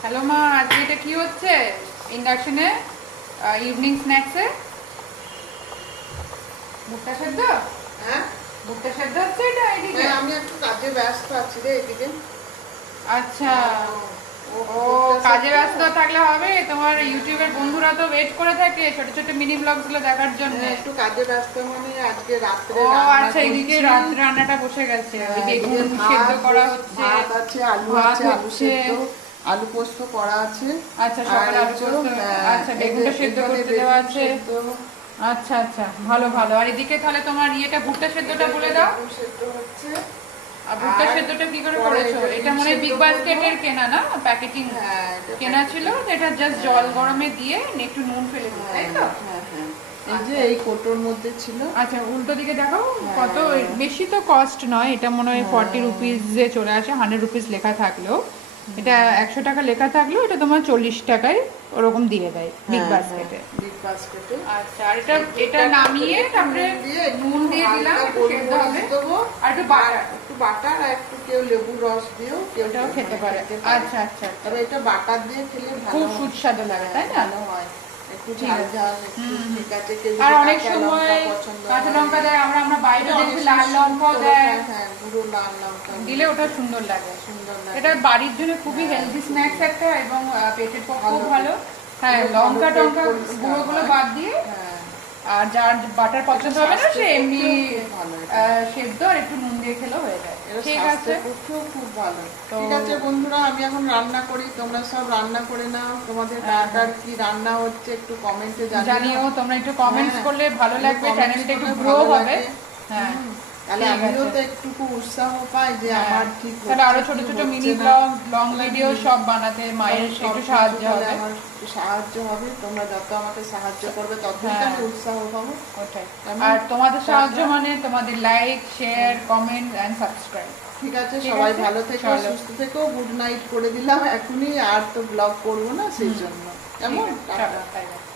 Hello মা, আজকে এটা কি হচ্ছে ইন্ডাকশনে? ইভিনিং স্ন্যাক্সে ভুট্টা সেদ্ধ। হ্যাঁ, ভুট্টা সেদ্ধ হচ্ছে এটা এদিকে। আমি একটু কাজে ব্যস্ত আছি রে এদিকে। আচ্ছা, ও ভুট্টা কাজে সেদ্ধ। ব্যস্ত থাকলে হবে? তোমার ইউটিউবের বন্ধুরা তো ওয়েট করে থাকে ছোট ছোট মিনি ব্লগস গুলো দেখার জন্য। একটু কাজে ব্যস্ত মানে আজকে রাত্রে ও রান্না আচ্ছা, এদিকে করছি। রাত্রে রান্নাটা বসে গেছে, ওই এদিকে বেগুন সেদ্ধ করা হচ্ছে, ভাত আছে, আলু ভাত আছে, আলু হচ্ছে। সেদ্ধ, আলু পোস্ত করা আছে। আচ্ছা, সকালে আলু পোস্ত। আচ্ছা, বেগুনটা সেদ্ধ করতে দেওয়া আছে। আচ্ছা আচ্ছা, ভালো ভালো। আর এদিকে তাহলে তোমার ইয়েটা ভুট্টা সেদ্ধটা বলে দাও। বেগুন সেদ্ধ হচ্ছে। আর ভুট্টা সেদ্ধটা কি করে করেছো? এটা মনে হয় বিগ বাস্কেটের কেনা না, প্যাকেটিং হ্যাঁ, এটা কেনা ছিল, এটা জাস্ট জল গরমে দিয়ে একটু নুন ফেলে দিই, তাই তো? হ্যাঁ হ্যাঁ, এই যে এই কোটোর মধ্যে ছিল। আচ্ছা, উল্টো দিকে দেখাও। কত বেশি তো কস্ট নয়, এটা মনে হয় 40 রুপিজে চলে আসে, 100 রুপিস লেখা থাকলেও। এটা 100 টাকা লেখা থাকলেও এটা তোমার 40 টাকায় ওরকম দিয়ে দেয় বিগ বাস্কেটে। বিগ বাস্কেটে। আচ্ছা, আর এটা নামিয়ে তারপরে নুন দিয়ে দিলাম, একটু সেদ্ধ হবে, আর একটু বাটার। একটু বাটার আর একটু কেউ লেবুর রস দিয়েও ওটাও খেতে পারে। আচ্ছা আচ্ছা, তবে এটা বাটার দিয়ে খেলে ভালো খুব হয়। সুস্বাদু লাগে, তাই না? ভালো হয়, একটু ঝাল ঝাল একটু। ঠিক আছে, কেউ যদি আর অনেক কাঁচা সময় লঙ্কা পছন্দ কাঁচা করে। লঙ্কা দেয়, আমরা বাইরে অনেক দেখি সময় লাল লঙ্কাও শুক্তো, দেয়, হ্যাঁ, গুঁড়ো লাল লঙ্কা দিলে ওটা সুন্দর লাগে। সুন্দর লাগে। এটা বাড়ির জন্য খুবই হেলদি স্ন্যাক্স একটা, এবং পেটের পক্ষেও ভালো। ভালো। হ্যাঁ, খুব লঙ্কা ভালো, টঙ্কা পেট পরিষ্কার গুঁড়োগুলো হয়। বাদ দিয়ে। হ্যাঁ, আর যার বাটার পছন্দ হবে না, সে এমনি স্বাস্থ্যের পক্ষেও খুব ভালো এটা। সেদ্ধ আর একটু নুন দিয়ে খেলেও হয়ে যায়। এটা ঠিক আছে, স্বাস্থ্যের পক্ষেও খুব ভালো। ঠিক আছে বন্ধুরা, আমি এখন রান্না করি, তোমরা সব রান্না করে নাও। তোমাদের কার কি রান্না হচ্ছে একটু কমেন্টে জানিও। তোমরা একটু কমেন্টস হ্যাঁ, করলে ভালো লাগবে, comments চ্যানেলটা একটু করলে গ্রো ভালো হবে। লাগে। হ্যাঁ, তাহলে ঠিক আমিও আছে। তো একটুকু উৎসাহ পাই যে হ্যাঁ, আমার ঠিক তাহলে আরো হচ্ছে ছোট কি ছোট হচ্ছে মিনি না। ব্লগ, লং তাহলে ভিডিও আমি- সব বানাতে মায়ের সব একটু কিছু সাহায্য তাহলে হবে। আমার একটু সাহায্য হবে। তোমরা যত আমাকে সাহায্য করবে ততই তো হ্যাঁ। আমি উৎসাহ পাবো। ওটাই। কেমন? আর তোমাদের সাহায্য টাটা। মানে তোমাদের like, share, comment and subscribe. ঠিক আছে, ঠিক সবাই আছে, ভালো থেকো, চলো। সুস্থ থেকো। গুড নাইট করে দিলাম এখনই, আর তো ব্লগ করবো না সেই জন্য। কেমন? ঠিক আছে, টাটা। চলো, bye bye।